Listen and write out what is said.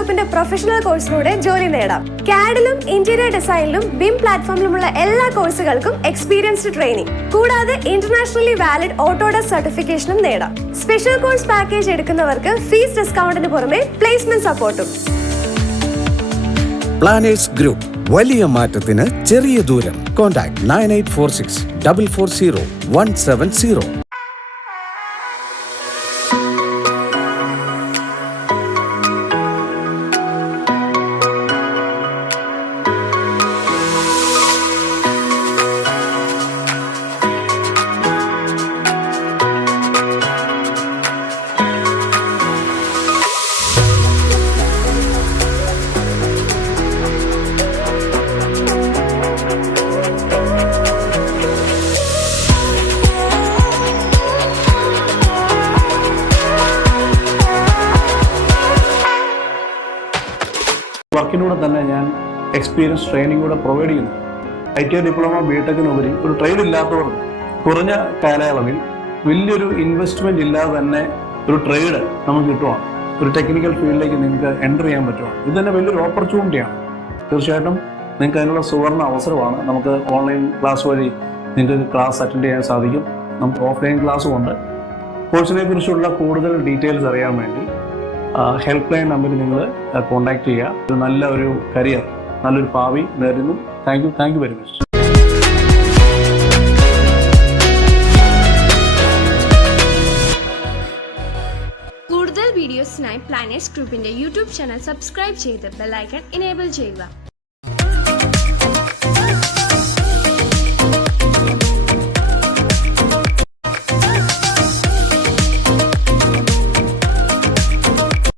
ഗ്രൂപ്പിന്റെ പ്രൊഫഷണൽ കോഴ്സിലൂടെ ജോലി നേടാം. CAD-ലും ഇന്റീരിയർ ഡിസൈനിലും BIM പ്ലാറ്റ്ഫോമിലുമുള്ള എല്ലാ കോഴ്സുകൾക്കും എക്സ്പീരിയൻസ്ഡ് ട്രെയിനിങ്, കൂടാതെ ഇന്റർനാഷണലി വാലിഡ് ഓട്ടോഡെസ്ക് സർട്ടിഫിക്കേഷനും നേടാം. സ്പെഷ്യൽ കോഴ്സ് പാക്കേജ് എടുക്കുന്നവർക്ക് ഫീസ് ഡിസ്കൗണ്ടിന് പുറമെ പ്ലേസ്മെന്റ് സപ്പോർട്ടും. പ്ലാനേഴ്സ് ഗ്രൂപ്പ്, വലിയ മാറ്റത്തിന് ചെറിയ ദൂരം. കോൺടാക്ട് 9846 440 170. വർക്കിനൂടെ തന്നെ ഞാൻ എക്സ്പീരിയൻസ് ട്രെയിനിങ് കൂടെ പ്രൊവൈഡ് ചെയ്യുന്നു. IT ഡിപ്ലോമ ബിടെക്കിനുപരി ഒരു ട്രേഡ് ഇല്ലാത്തവർക്ക് കുറഞ്ഞ കാലയളവിൽ വലിയൊരു ഇൻവെസ്റ്റ്മെന്റ് ഇല്ലാതെ തന്നെ ഒരു ട്രേഡ് നമുക്ക് കിട്ടുവാണ്. ഒരു ടെക്നിക്കൽ ഫീൽഡിലേക്ക് നിങ്ങൾക്ക് എൻ്റർ ചെയ്യാൻ പറ്റുവാണ്. ഇത് തന്നെ വലിയൊരു ഓപ്പർച്യൂണിറ്റിയാണ്. തീർച്ചയായിട്ടും നിങ്ങൾക്ക് അതിനുള്ള സുവർണ്ണ അവസരമാണ്. നമുക്ക് ഓൺലൈൻ ക്ലാസ് വഴി നിങ്ങൾക്ക് ക്ലാസ് അറ്റൻഡ് ചെയ്യാൻ സാധിക്കും. നമുക്ക് ഓഫ്ലൈൻ ക്ലാസ്സും ഉണ്ട്. കോഴ്സിനെ കുറിച്ചുള്ള കൂടുതൽ ഡീറ്റെയിൽസ് അറിയാൻ വേണ്ടി ഹെൽപ്പ് ലൈൻ നമ്പറിൽ നിങ്ങൾ കോൺടാക്ട് ചെയ്യുക. ഒരു നല്ല ഒരു കരിയർ, നല്ലൊരു ഭാവി നേരുന്നു. Thank you very much. കൂടുതൽ വീഡിയോസിനായി പ്ലാനേഴ്സ് ഗ്രൂപ്പിന്റെ യൂട്യൂബ് ചാനൽ സബ്സ്ക്രൈബ് ചെയ്ത് ബെൽ ഐക്കൺ എനേബിൾ ചെയ്യുക.